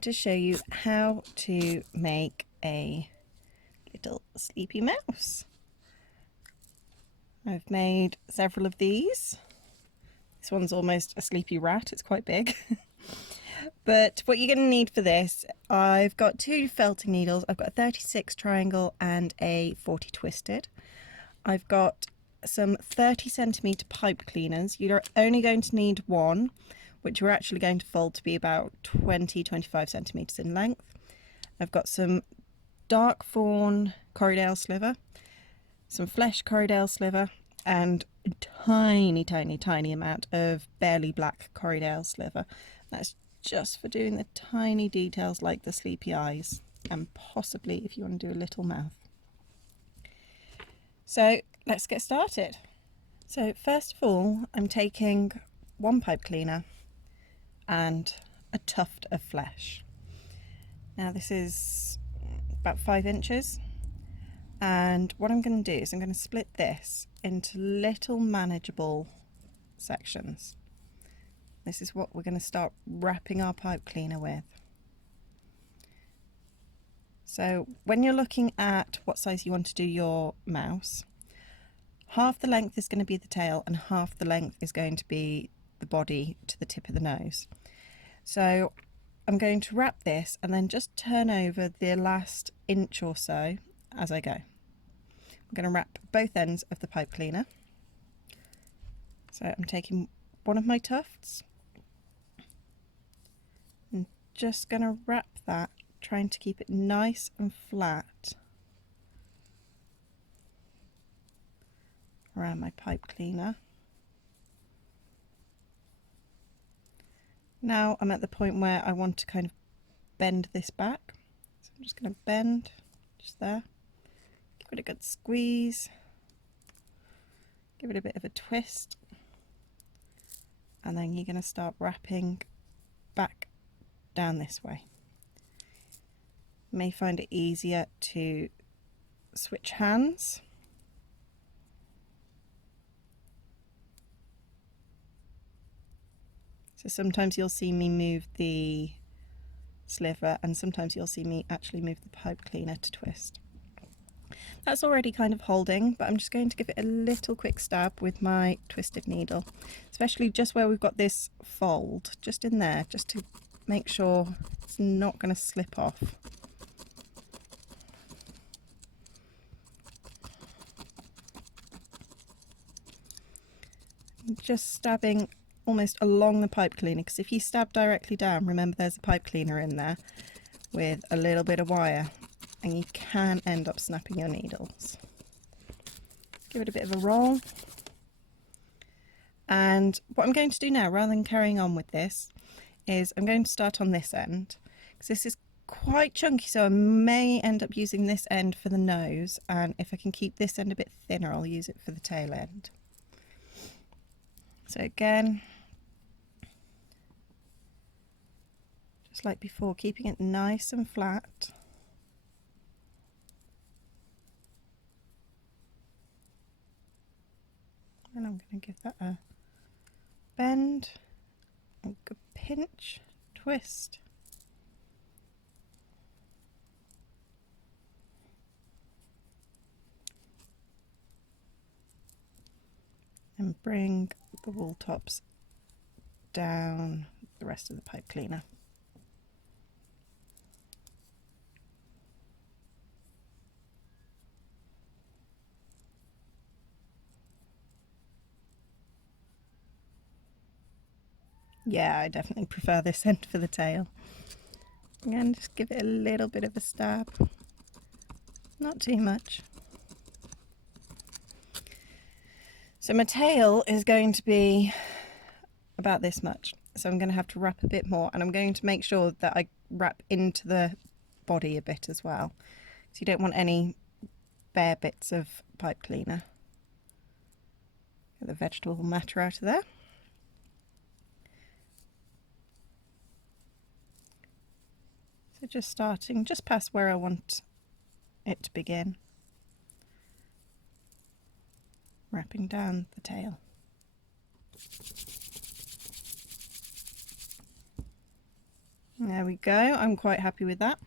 going to show you how to make a little sleepy mouse. I've made several of these. This one's almost a sleepy rat, it's quite big. But what you're going to need for this, I've got 2 felting needles, I've got a 36 triangle and a 40 twisted. I've got some 30cm pipe cleaners. You're only going to need one, which we're actually going to fold to be about 20-25 centimetres in length. I've got some dark fawn corriedale sliver, some flesh corriedale sliver, and a tiny amount of barely black corriedale sliver. That's just for doing the tiny details like the sleepy eyes, and possibly if you want to do a little mouth. So let's get started. So first of all, I'm taking one pipe cleaner and a tuft of flesh. Now this is about 5 inches, and what I'm going to do is I'm going to split this into little manageable sections. This is what we're going to start wrapping our pipe cleaner with. So when you're looking at what size you want to do your mouse, half the length is going to be the tail and half the length is going to be the body to the tip of the nose. So I'm going to wrap this and then just turn over the last inch or so as I go. I'm going to wrap both ends of the pipe cleaner. So I'm taking one of my tufts and just going to wrap that, trying to keep it nice and flat around my pipe cleaner. Now I'm at the point where I want to kind of bend this back. So I'm just going to bend just there. Give it a good squeeze. Give it a bit of a twist. And then you're going to start wrapping back down this way. You may find it easier to switch hands. So sometimes you'll see me move the sliver and sometimes you'll see me actually move the pipe cleaner to twist. That's already kind of holding, but I'm just going to give it a little quick stab with my twisted needle, especially just where we've got this fold, just in there, just to make sure it's not going to slip off. Just stabbing almost along the pipe cleaner, because if you stab directly down, remember there's a pipe cleaner in there with a little bit of wire and you can end up snapping your needles. Give it a bit of a roll. And what I'm going to do now, rather than carrying on with this, is I'm going to start on this end, because this is quite chunky, so I may end up using this end for the nose, and if I can keep this end a bit thinner I'll use it for the tail end. So again, just like before, keeping it nice and flat. And I'm going to give that a bend, a good pinch, twist. And bring the wool tops down the rest of the pipe cleaner. Yeah, I definitely prefer this end for the tail. Again, just give it a little bit of a stab, not too much. So my tail is going to be about this much, so I'm going to have to wrap a bit more, and I'm going to make sure that I wrap into the body a bit as well, so you don't want any bare bits of pipe cleaner. Get the vegetable matter out of there. So just starting just past where I want it to begin, wrapping down the tail. There we go. I'm quite happy with that.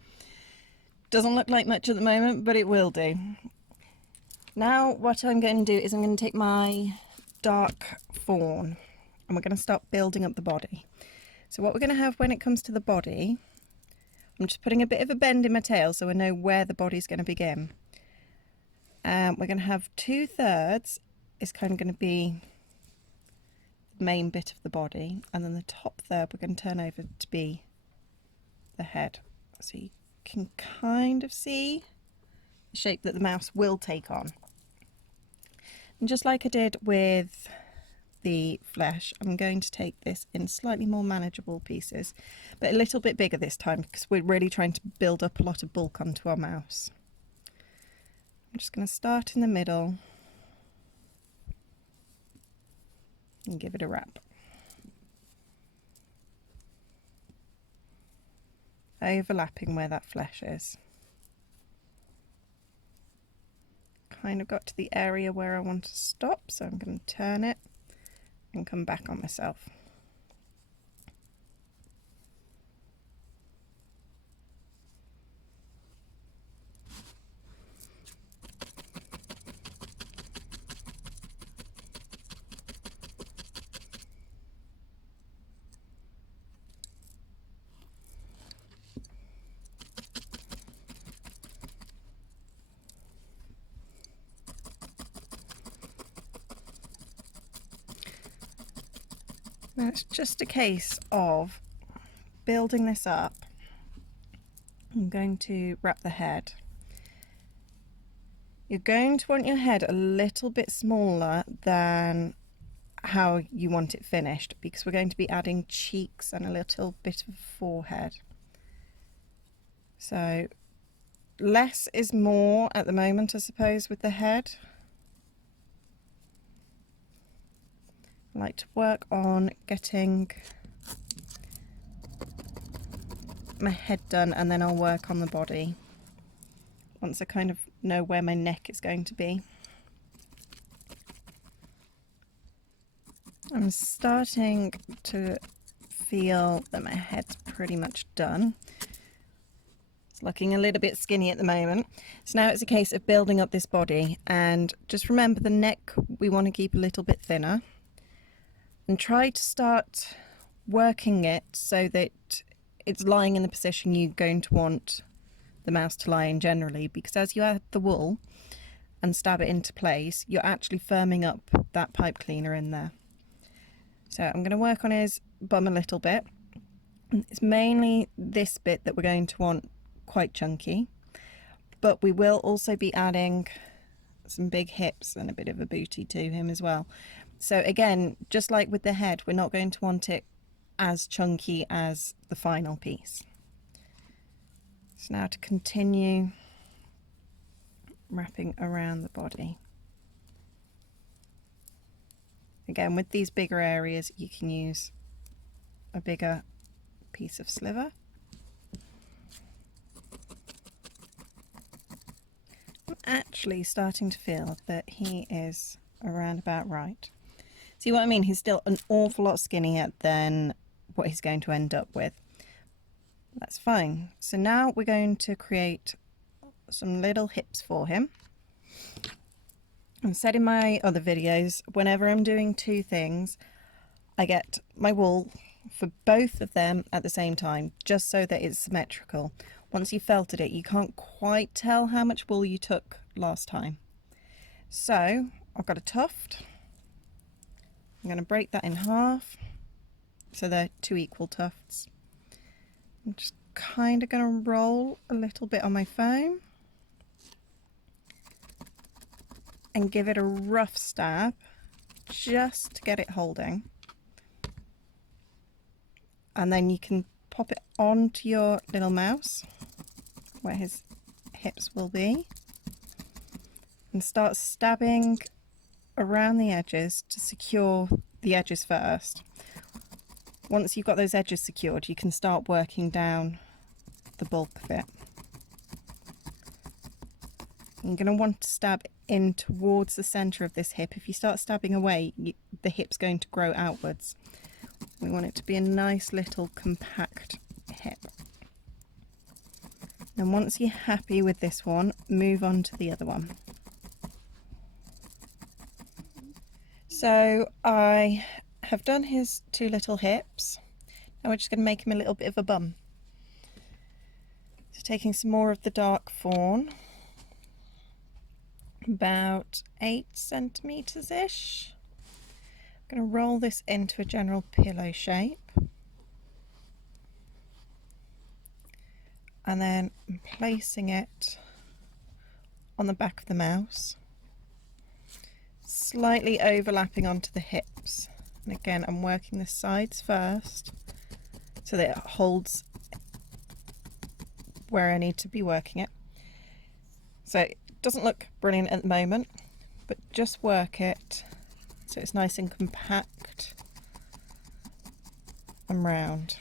Doesn't look like much at the moment, but it will do. Now what I'm going to do is I'm going to take my dark fawn and we're going to start building up the body. So what we're going to have when it comes to the body, I'm just putting a bit of a bend in my tail so I know where the body's going to begin. We're going to have 2/3 is kind of going to be the main bit of the body, and then the top third we're going to turn over to be the head. So you can kind of see the shape that the mouse will take on. And just like I did with the flesh, I'm going to take this in slightly more manageable pieces, but a little bit bigger this time because we're really trying to build up a lot of bulk onto our mouse. I'm just going to start in the middle and give it a wrap. Overlapping where that flesh is. Kind of got to the area where I want to stop, so I'm going to turn it and come back on myself. Now it's just a case of building this up. I'm going to wrap the head. You're going to want your head a little bit smaller than how you want it finished because we're going to be adding cheeks and a little bit of forehead. So less is more at the moment, I suppose, with the head. I like to work on getting my head done and then I'll work on the body once I kind of know where my neck is going to be. I'm starting to feel that my head's pretty much done. It's looking a little bit skinny at the moment. So now it's a case of building up this body, and just remember the neck we want to keep a little bit thinner. And try to start working it so that it's lying in the position you're going to want the mouse to lie in generally, because as you add the wool and stab it into place, you're actually firming up that pipe cleaner in there. So I'm going to work on his bum a little bit. It's mainly this bit that we're going to want quite chunky, but we will also be adding some big hips and a bit of a booty to him as well. So again, just like with the head, we're not going to want it as chunky as the final piece. So now to continue wrapping around the body. Again, with these bigger areas, you can use a bigger piece of sliver. I'm actually starting to feel that he is around about right. See what I mean? He's still an awful lot skinnier than what he's going to end up with. That's fine. So now we're going to create some little hips for him. I've said in my other videos, whenever I'm doing two things, I get my wool for both of them at the same time, just so that it's symmetrical. Once you've felted it, you can't quite tell how much wool you took last time. So I've got a tuft. I'm going to break that in half, so they're 2 equal tufts. I'm just kind of going to roll a little bit on my foam and give it a rough stab just to get it holding. And then you can pop it onto your little mouse where his hips will be and start stabbing around the edges to secure the edges first. Once you've got those edges secured, you can start working down the bulk of it. You're going to want to stab in towards the centre of this hip. If you start stabbing away, the hip's going to grow outwards. We want it to be a nice little compact hip. And once you're happy with this one, move on to the other one. So I have done his two little hips. Now we're just going to make him a little bit of a bum. So taking some more of the dark fawn, about 8 centimetres ish. I'm going to roll this into a general pillow shape. And then I'm placing it on the back of the mouse, slightly overlapping onto the hips. And again, I'm working the sides first so that it holds where I need to be working it. So it doesn't look brilliant at the moment, but just work it so it's nice and compact and round.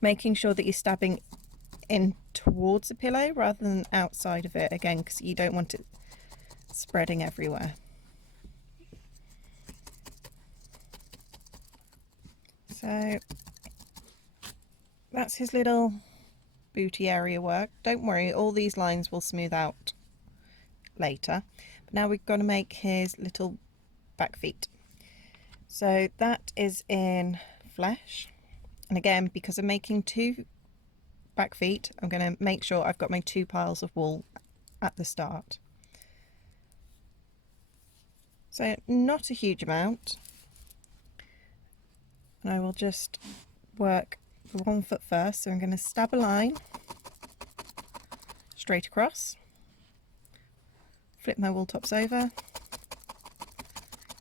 Making sure that you're stabbing in towards the pillow rather than outside of it, again, because you don't want it spreading everywhere. So that's his little booty area work. Don't worry, all these lines will smooth out later. But now we've got to make his little back feet. So that is in flesh. And again, because I'm making 2 back feet, I'm going to make sure I've got my 2 piles of wool at the start. So not a huge amount. And I will just work the 1 foot first. So I'm going to stab a line straight across, flip my wool tops over,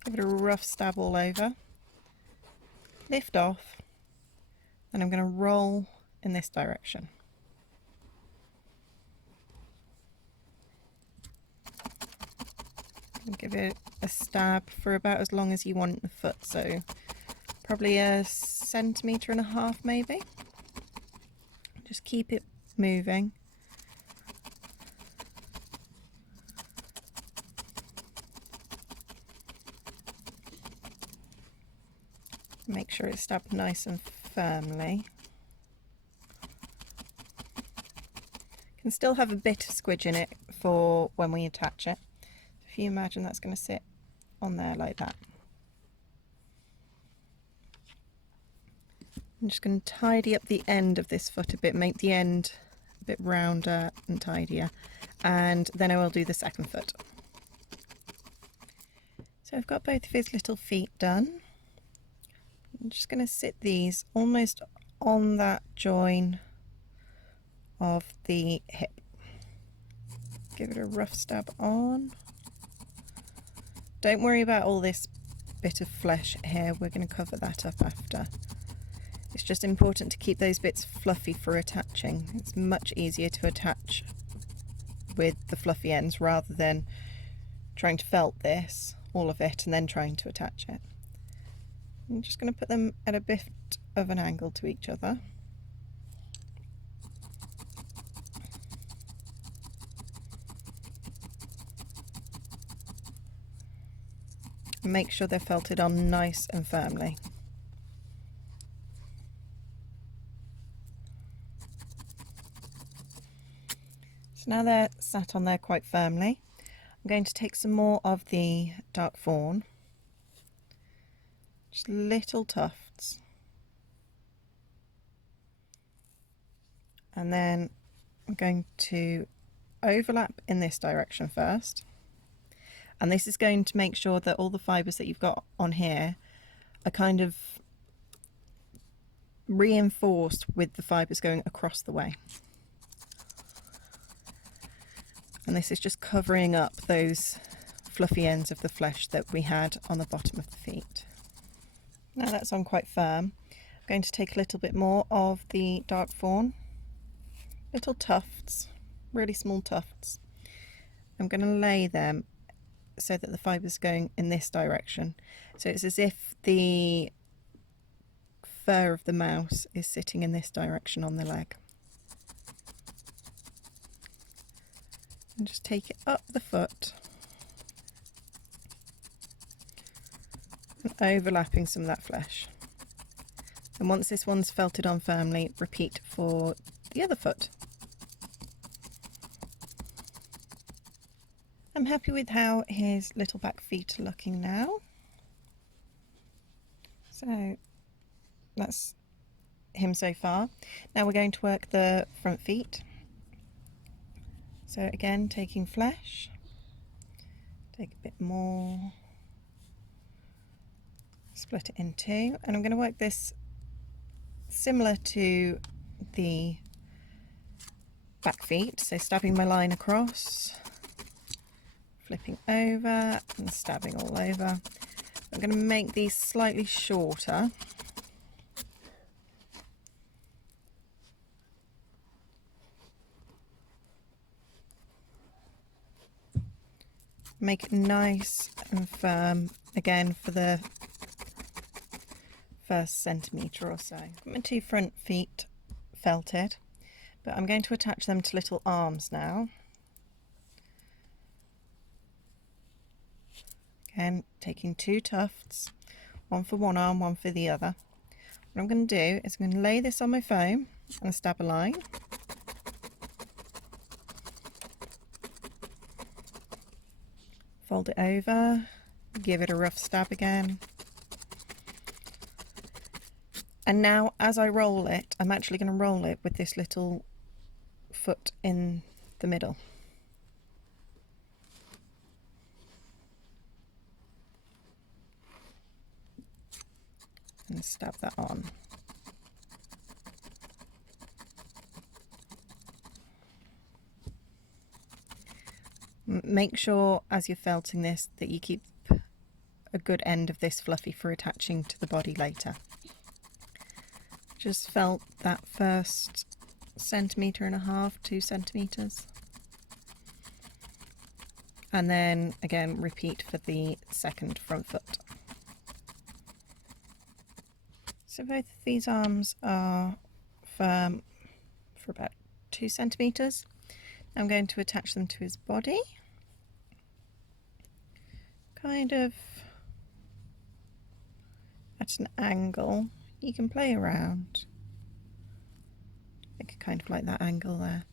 give it a rough stab all over, lift off, and I'm going to roll in this direction. And give it a stab for about as long as you want the foot, so probably 1.5 centimetres maybe. Just keep it moving. Make sure it's stabbed nice and firmly. Can still have a bit of squidge in it for when we attach it. If you imagine that's going to sit on there like that. I'm just going to tidy up the end of this foot a bit, make the end a bit rounder and tidier, and then I will do the second foot. So I've got both of his little feet done. I'm just going to sit these almost on that join of the hip. Give it a rough stab on. Don't worry about all this bit of flesh here, we're going to cover that up after. It's just important to keep those bits fluffy for attaching. It's much easier to attach with the fluffy ends rather than trying to felt this, all of it, and then trying to attach it. I'm just going to put them at a bit of an angle to each other. And make sure they're felted on nice and firmly. So now they're sat on there quite firmly, I'm going to take some more of the dark fawn, just little tufts, and then I'm going to overlap in this direction first, and this is going to make sure that all the fibres that you've got on here are kind of reinforced with the fibres going across the way. And this is just covering up those fluffy ends of the flesh that we had on the bottom of the feet. Now that's on quite firm, I'm going to take a little bit more of the dark fawn, little tufts, really small tufts. I'm going to lay them so that the fibre's going in this direction. So it's as if the fur of the mouse is sitting in this direction on the leg. And just take it up the foot and overlapping some of that flesh. And once this one's felted on firmly, repeat for the other foot. I'm happy with how his little back feet are looking now. So that's him so far. Now we're going to work the front feet. So again, taking flesh, take a bit more, split it in two, and I'm going to work this similar to the back feet, so stabbing my line across, flipping over and stabbing all over. I'm going to make these slightly shorter. Make it nice and firm again for the first centimetre or so. Got my two front feet felted, but I'm going to attach them to little arms now. Again, taking two tufts, one for one arm, one for the other. What I'm going to do is I'm going to lay this on my foam and stab a line. Fold it over, give it a rough stab again. And now as I roll it, I'm actually going to roll it with this little foot in the middle. And stab that on. Make sure as you're felting this that you keep a good end of this fluffy for attaching to the body later. Just felt that first 1.5 cm, 2 centimetres. And then again repeat for the second front foot. So both of these arms are firm for about 2 centimetres. I'm going to attach them to his body. Kind of at an angle. You can play around. Make it kind of like that angle there.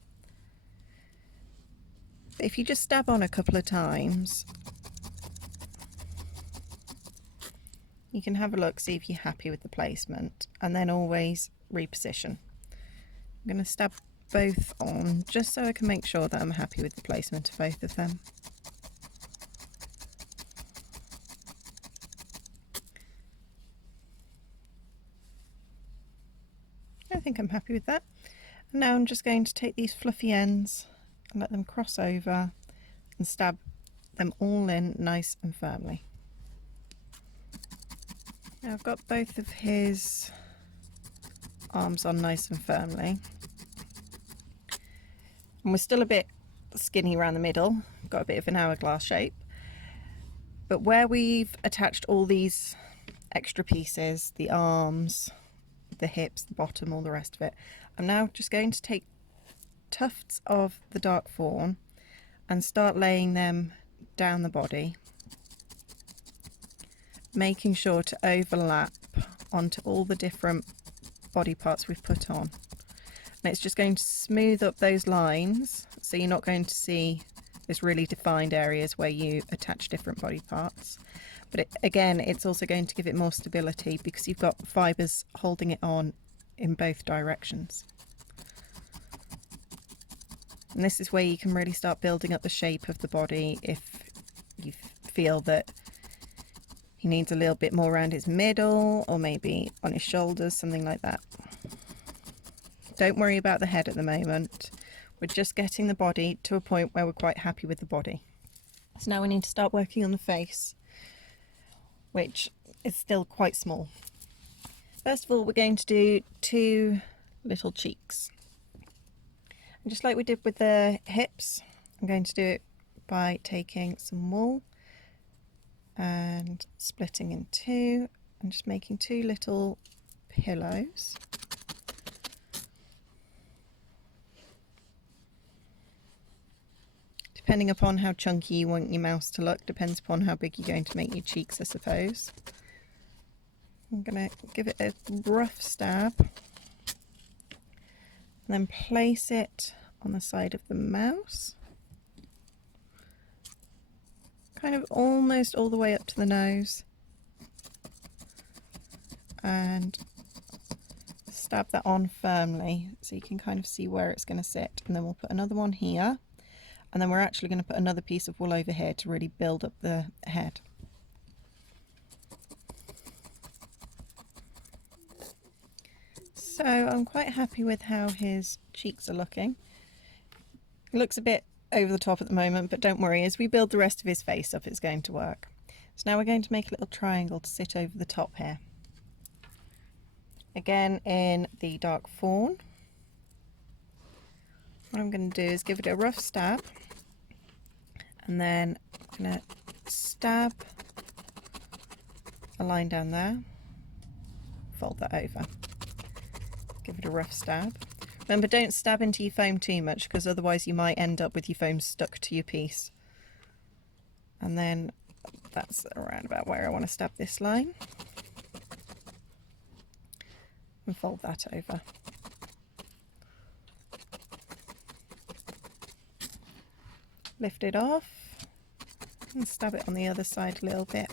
But if you just stab on a couple of times, you can have a look, see if you're happy with the placement, and then always reposition. I'm going to stab both on just so I can make sure that I'm happy with the placement of both of them. I think I'm happy with that. And now I'm just going to take these fluffy ends and let them cross over and stab them all in nice and firmly. Now I've got both of his arms on nice and firmly. And we're still a bit skinny around the middle, got a bit of an hourglass shape. But where we've attached all these extra pieces, the arms, the hips, the bottom, all the rest of it, I'm now just going to take tufts of the dark fawn and start laying them down the body, making sure to overlap onto all the different body parts we've put on. And it's just going to smooth up those lines, so you're not going to see this really defined areas where you attach different body parts. But again, it's also going to give it more stability because you've got fibres holding it on in both directions. And this is where you can really start building up the shape of the body if you feel that he needs a little bit more around his middle or maybe on his shoulders, something like that. Don't worry about the head at the moment. We're just getting the body to a point where we're quite happy with the body. So now we need to start working on the face, which is still quite small. First of all, we're going to do two little cheeks. And just like we did with the hips, I'm going to do it by taking some wool and splitting in two and just making two little pillows. Depending upon how chunky you want your mouse to look, depends upon how big you're going to make your cheeks, I suppose. I'm going to give it a rough stab and then place it on the side of the mouse. kind of almost all the way up to the nose, and stab that on firmly so you can kind of see where it's going to sit. And then we'll put another one here, and then we're actually going to put another piece of wool over here to really build up the head. So I'm quite happy with how his cheeks are looking. It looks a bit over the top at the moment, but don't worry, as we build the rest of his face up, it's going to work. So now we're going to make a little triangle to sit over the top here. Again in the dark fawn. What I'm going to do is give it a rough stab, and then I'm going to stab a line down there, fold that over, give it a rough stab. Remember, don't stab into your foam too much, because otherwise you might end up with your foam stuck to your piece. And then that's around about where I want to stab this line. And fold that over. Lift it off and stab it on the other side a little bit.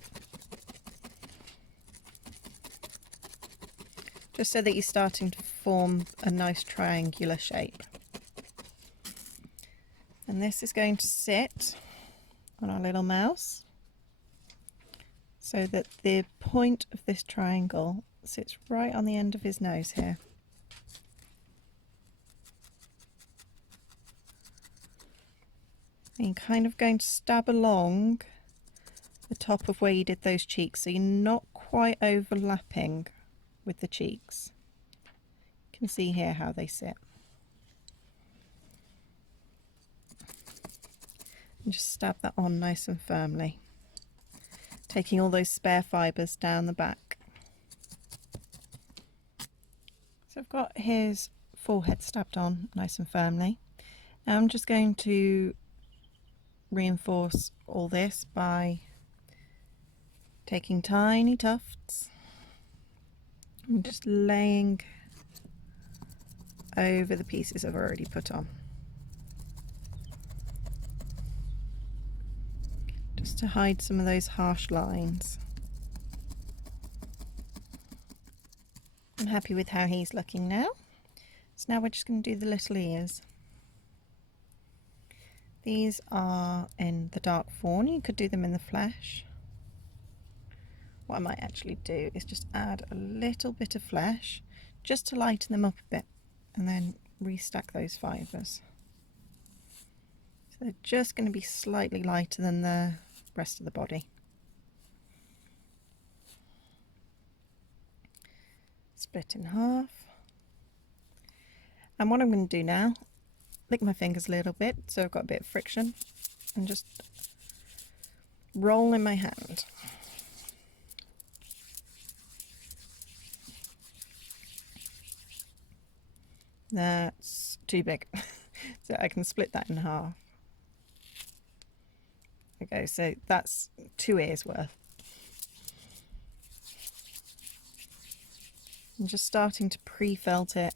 Just so that you're starting to form a nice triangular shape. And this is going to sit on our little mouse so that the point of this triangle sits right on the end of his nose here. And you're kind of going to stab along the top of where you did those cheeks, so you're not quite overlapping with the cheeks. You can see here how they sit. And just stab that on nice and firmly, taking all those spare fibres down the back. So I've got his forehead stabbed on nice and firmly. Now I'm just going to reinforce all this by taking tiny tufts and just laying over the pieces I've already put on, just to hide some of those harsh lines. I'm happy with how he's looking now. So now we're just going to do the little ears. These are in the dark fawn. You could do them in the flesh. What I might actually do is just add a little bit of flesh just to lighten them up a bit, and then restack those fibres. So they're just going to be slightly lighter than the rest of the body. Split in half. And what I'm going to do now, lick my fingers a little bit so I've got a bit of friction, and just roll in my hand. That's too big, so I can split that in half. Okay, so that's 2 ears worth. I'm just starting to pre-felt it.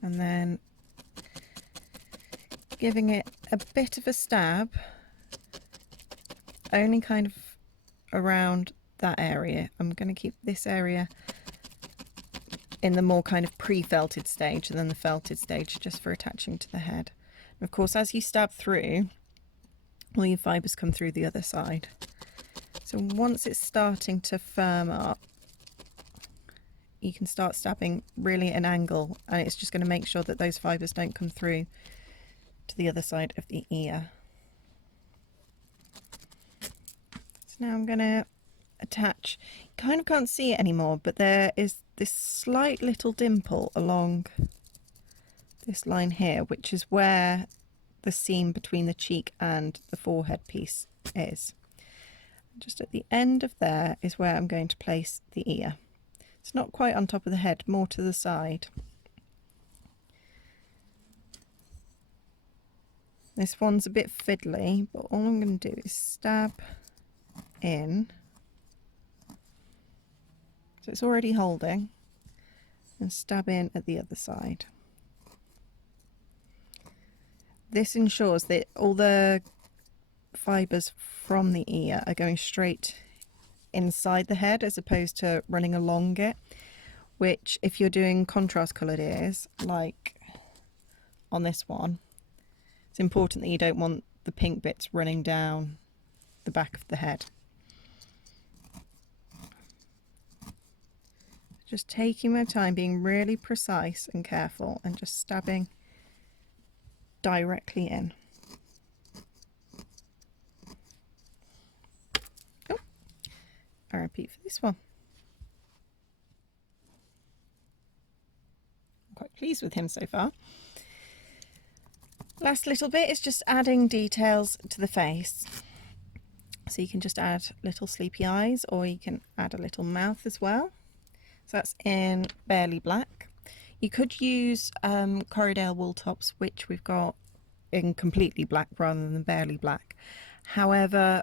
And then giving it a bit of a stab, only kind of around that area. I'm going to keep this area in the more kind of pre-felted stage than the felted stage, just for attaching to the head. And of course, as you stab through, all your fibres come through the other side. So once it's starting to firm up, you can start stabbing really at an angle, and it's just going to make sure that those fibres don't come through to the other side of the ear. So now I'm going to attach, you kind of can't see it anymore, but there is this slight little dimple along this line here, which is where the seam between the cheek and the forehead piece is. Just at the end of there is where I'm going to place the ear. It's not quite on top of the head, more to the side. This one's a bit fiddly, but all I'm going to do is stab in So it's already holding, and stab in at the other side. This ensures that all the fibres from the ear are going straight inside the head as opposed to running along it, which if you're doing contrast coloured ears like on this one, it's important that you don't want the pink bits running down the back of the head. Just taking my time, being really precise and careful, and just stabbing directly in. Oh, I repeat for this one. I'm quite pleased with him so far. Last little bit is just adding details to the face. So you can just add little sleepy eyes, or you can add a little mouth as well. So that's in barely black. You could use corriedale wool tops, which we've got in completely black rather than barely black. However,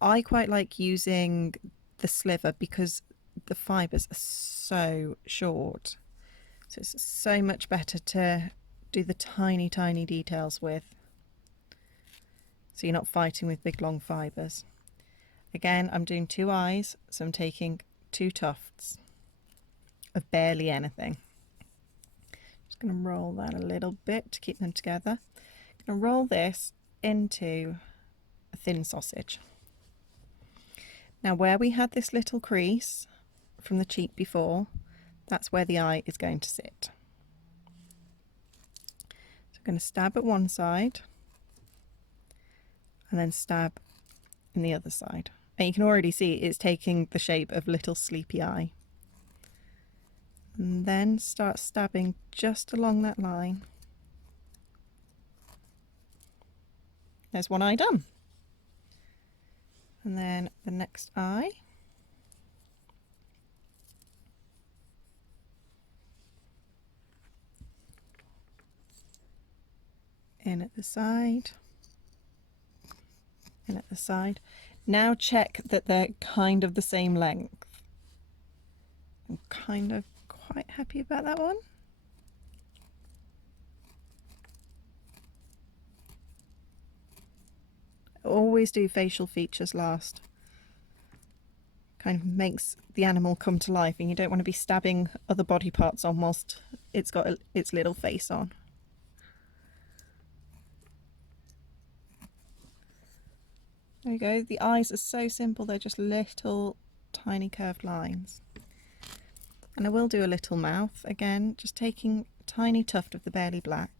I quite like using the sliver because the fibres are so short. So it's so much better to do the tiny, tiny details with. So you're not fighting with big long fibres. Again, I'm doing 2 eyes, so I'm taking 2 tufts of barely anything. Just going to roll that a little bit to keep them together. I'm going to roll this into a thin sausage. Now where we had this little crease from the cheek before, that's where the eye is going to sit. So I'm going to stab at one side and then stab in the other side. And you can already see it's taking the shape of little sleepy eye. And then start stabbing just along that line. There's one eye done. And then the next eye. In at the side. In at the side. Now check that they're kind of the same length. I'm kind of quite happy about that one. Always do facial features last. Kind of makes the animal come to life, and you don't want to be stabbing other body parts on whilst it's got its little face on. There we go. The eyes are so simple, they're just little tiny curved lines. And I will do a little mouth again, just taking a tiny tuft of the barely black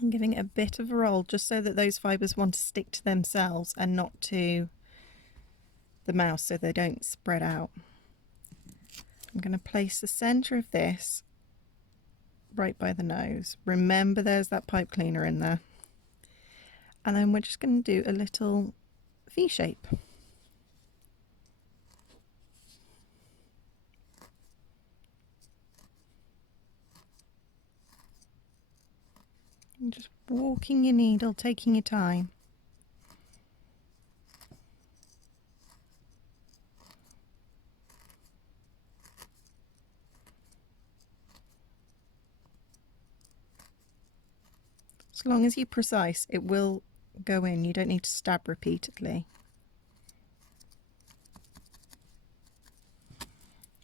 and giving it a bit of a roll just so that those fibres want to stick to themselves and not to the mouth, so they don't spread out. I'm going to place the centre of this right by the nose. Remember there's that pipe cleaner in there. And then we're just going to do a little V shape. And just walking your needle, taking your time. As long as you're precise, it will go in. You don't need to stab repeatedly.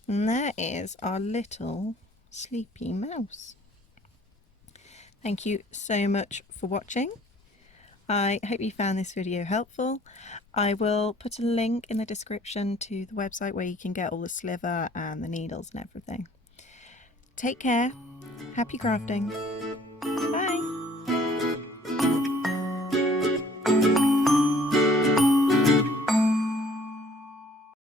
And there is our little sleepy mouse. Thank you so much for watching. I hope you found this video helpful. I will put a link in the description to the website where you can get all the sliver and the needles and everything. Take care. Happy crafting.